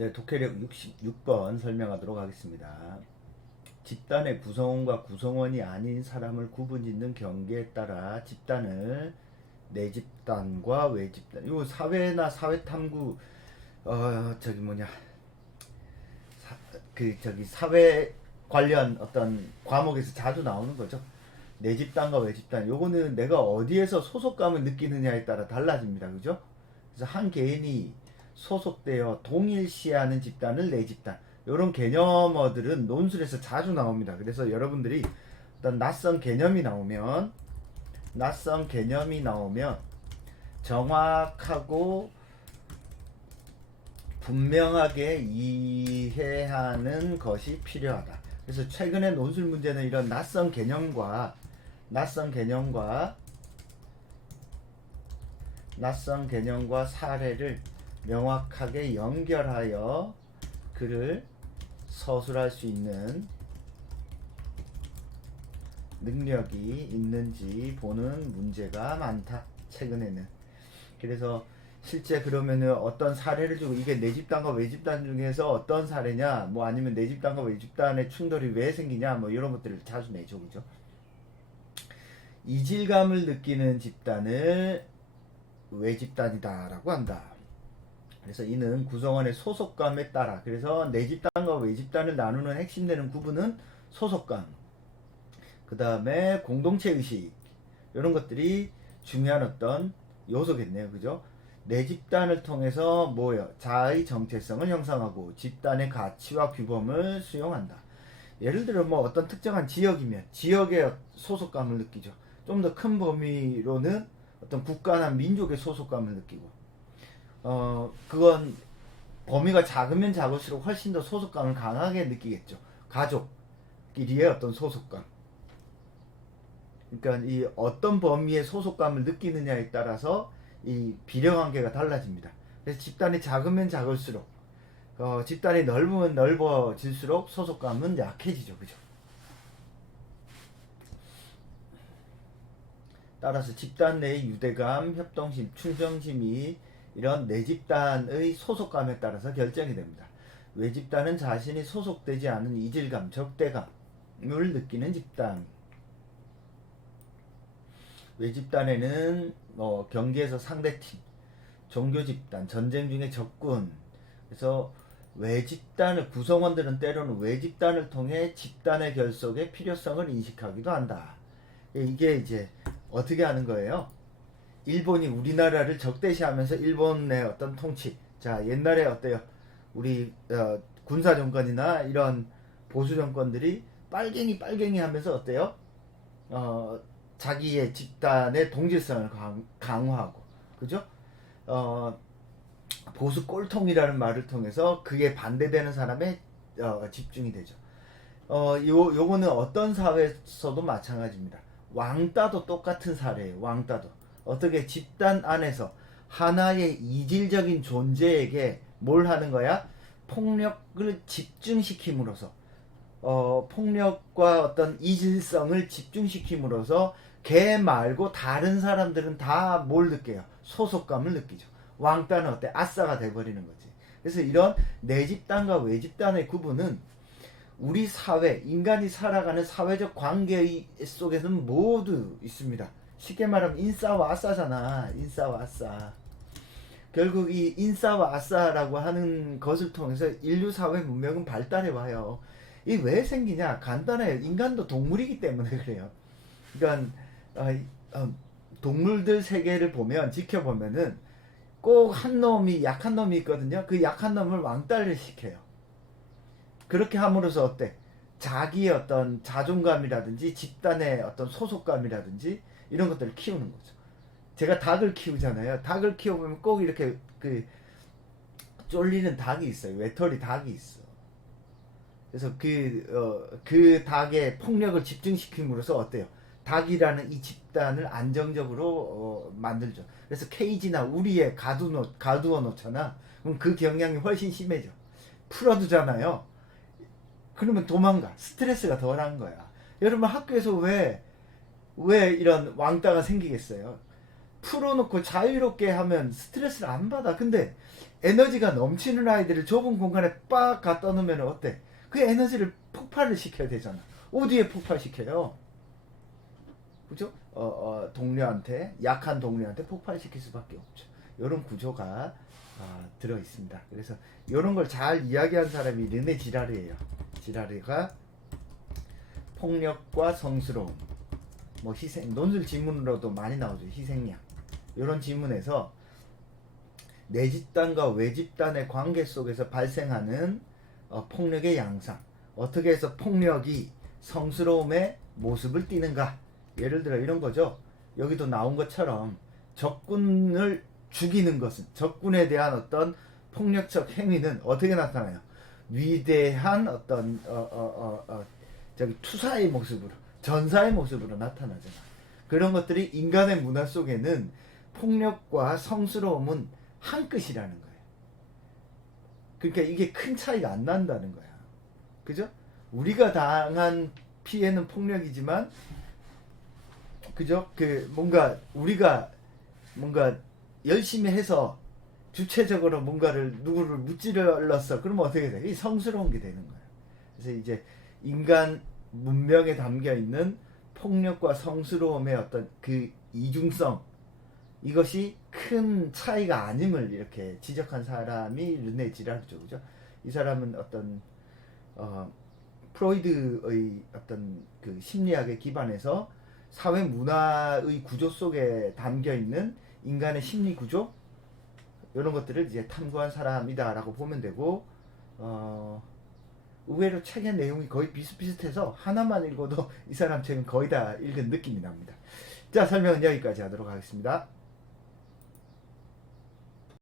네, 독해력 66번 설명하도록 하겠습니다. 집단의 구성원과 구성원이 아닌 사람을 구분짓는 경계에 따라 집단을 내집단과 외집단, 이거 사회나 사회탐구 저기 뭐냐 저기 사회 관련 어떤 과목에서 자주 나오는 거죠. 내집단과 외집단, 요거는 내가 어디에서 소속감을 느끼느냐에 따라 달라집니다. 그죠? 그래서 한 개인이 소속되어 동일시하는 집단을 내집단, 이런 개념어들은 논술에서 자주 나옵니다. 그래서 여러분들이 어떤 낯선 개념이 나오면 정확하고 분명하게 이해하는 것이 필요하다. 그래서 최근에 논술 문제는 이런 낯선 개념과 사례를 명확하게 연결하여 그를 서술할 수 있는 능력이 있는지 보는 문제가 많다, 최근에는. 그래서 실제 그러면은 어떤 사례를 주고, 이게 내 집단과 외집단 중에서 어떤 사례냐, 뭐 아니면 내 집단과 외집단의 충돌이 왜 생기냐, 뭐 이런 것들을 자주 내죠. 그죠? 이질감을 느끼는 집단을 외집단이다라고 한다. 그래서 이는 구성원의 소속감에 따라, 그래서 내 집단과 외집단을 나누는 핵심되는 구분은 소속감, 그 다음에 공동체 의식, 이런 것들이 중요한 어떤 요소겠네요. 그죠? 내 집단을 통해서 뭐요? 자아의 정체성을 형성하고 집단의 가치와 규범을 수용한다. 예를 들어 뭐 어떤 특정한 지역이면 지역의 소속감을 느끼죠. 좀 더 큰 범위로는 어떤 국가나 민족의 소속감을 느끼고, 그건 범위가 작으면 작을수록 훨씬 더 소속감을 강하게 느끼겠죠. 가족끼리의 어떤 소속감. 그러니까 이 어떤 범위의 소속감을 느끼느냐에 따라서 이 비례관계가 달라집니다. 그래서 집단이 작으면 작을수록, 집단이 넓으면 넓어질수록 소속감은 약해지죠. 그죠? 따라서 집단 내의 유대감, 협동심, 충성심이 이런 내 집단의 소속감에 따라서 결정이 됩니다. 외 집단은 자신이 소속되지 않은 이질감, 적대감을 느끼는 집단. 외 집단에는 경계에서 상대팀, 종교 집단, 전쟁 중에 적군. 그래서 외 집단을, 구성원들은 때로는 외 집단을 통해 집단의 결속의 필요성을 인식하기도 한다. 이게 이제 어떻게 하는 거예요? 일본이 우리나라를 적대시하면서 일본의 어떤 통치, 자 옛날에 어때요? 우리 군사 정권이나 이런 보수 정권들이 빨갱이 하면서 어때요? 어, 자기의 집단의 동질성을 강화하고, 그죠? 어, 보수 꼴통이라는 말을 통해서 그에 반대되는 사람에 집중이 되죠. 요거는 어떤 사회에서도 마찬가지입니다. 왕따도 똑같은 사례예요. 왕따도. 어떻게 집단 안에서 하나의 이질적인 존재에게 뭘 하는 거야? 폭력을 집중시킴으로써, 폭력과 어떤 이질성을 집중시킴으로써 걔 말고 다른 사람들은 다 뭘 느껴요? 소속감을 느끼죠. 왕따는 어때? 아싸가 돼버리는 거지. 그래서 이런 내 집단과 외 집단의 구분은 우리 사회, 인간이 살아가는 사회적 관계 속에서는 모두 있습니다. 쉽게 말하면 인싸와 아싸잖아. 인싸와 아싸. 결국 이 인싸와 아싸라고 하는 것을 통해서 인류 사회 문명은 발달해 와요. 이 왜 생기냐? 간단해요. 인간도 동물이기 때문에 그래요. 그러니까 동물들 세계를 보면, 지켜보면은 꼭 한 놈이, 약한 놈이 있거든요. 그 약한 놈을 왕따를 시켜요. 그렇게 함으로써 어때? 자기의 어떤 자존감이라든지 집단의 어떤 소속감이라든지 이런 것들을 키우는 거죠. 제가 닭을 키우잖아요. 닭을 키워보면 꼭 이렇게 그 쫄리는 닭이 있어요. 외톨이 닭이 있어. 그래서 그 닭의 폭력을 집중시킴으로써 어때요? 닭이라는 이 집단을 안정적으로 만들죠. 그래서 케이지나 우리에 가두어 놓잖아. 그럼 그 경향이 훨씬 심해져. 풀어두잖아요. 그러면 도망가. 스트레스가 덜한 거야. 여러분 학교에서 왜 이런 왕따가 생기겠어요? 풀어놓고 자유롭게 하면 스트레스를 안 받아. 근데 에너지가 넘치는 아이들을 좁은 공간에 빡 갖다 놓으면 어때? 그 에너지를 폭발을 시켜야 되잖아. 어디에 폭발시켜요? 그죠? 동료한테, 약한 동료한테 폭발시킬 수밖에 없죠. 이런 구조가 들어 있습니다. 그래서 이런 걸 잘 이야기한 사람이 르네 지라르예요. 지라르가 폭력과 성스러움, 뭐 희생, 논술 지문으로도 많이 나오죠. 희생양. 이런 지문에서 내집단과 외집단의 관계 속에서 발생하는 폭력의 양상, 어떻게 해서 폭력이 성스러움의 모습을 띠는가. 예를 들어 이런 거죠. 여기도 나온 것처럼 적군을 죽이는 것은, 적군에 대한 어떤 폭력적 행위는 어떻게 나타나요? 위대한 어떤 저기 투사의 모습으로, 전사의 모습으로 나타나잖아. 그런 것들이 인간의 문화 속에는 폭력과 성스러움은 한 끝이라는 거예요. 그러니까 이게 큰 차이가 안 난다는 거야. 그죠? 우리가 당한 피해는 폭력이지만, 그죠? 뭔가 우리가 뭔가 열심히 해서 주체적으로 뭔가를 누구를 무찌르렀어. 그러면 어떻게 돼? 이 성스러운 게 되는 거예요. 그래서 이제 인간 문명에 담겨 있는 폭력과 성스러움의 어떤 그 이중성, 이것이 큰 차이가 아님을 이렇게 지적한 사람이 르네 지라르죠. 그죠? 이 사람은 어떤 프로이드의 어떤 그 심리학에 기반해서 사회 문화의 구조 속에 담겨 있는 인간의 심리 구조, 이런 것들을 이제 탐구한 사람이다라고 보면 되고, 의외로 책의 내용이 거의 비슷비슷해서 하나만 읽어도 이 사람 책은 거의 다 읽은 느낌이 납니다. 자, 설명은 여기까지 하도록 하겠습니다.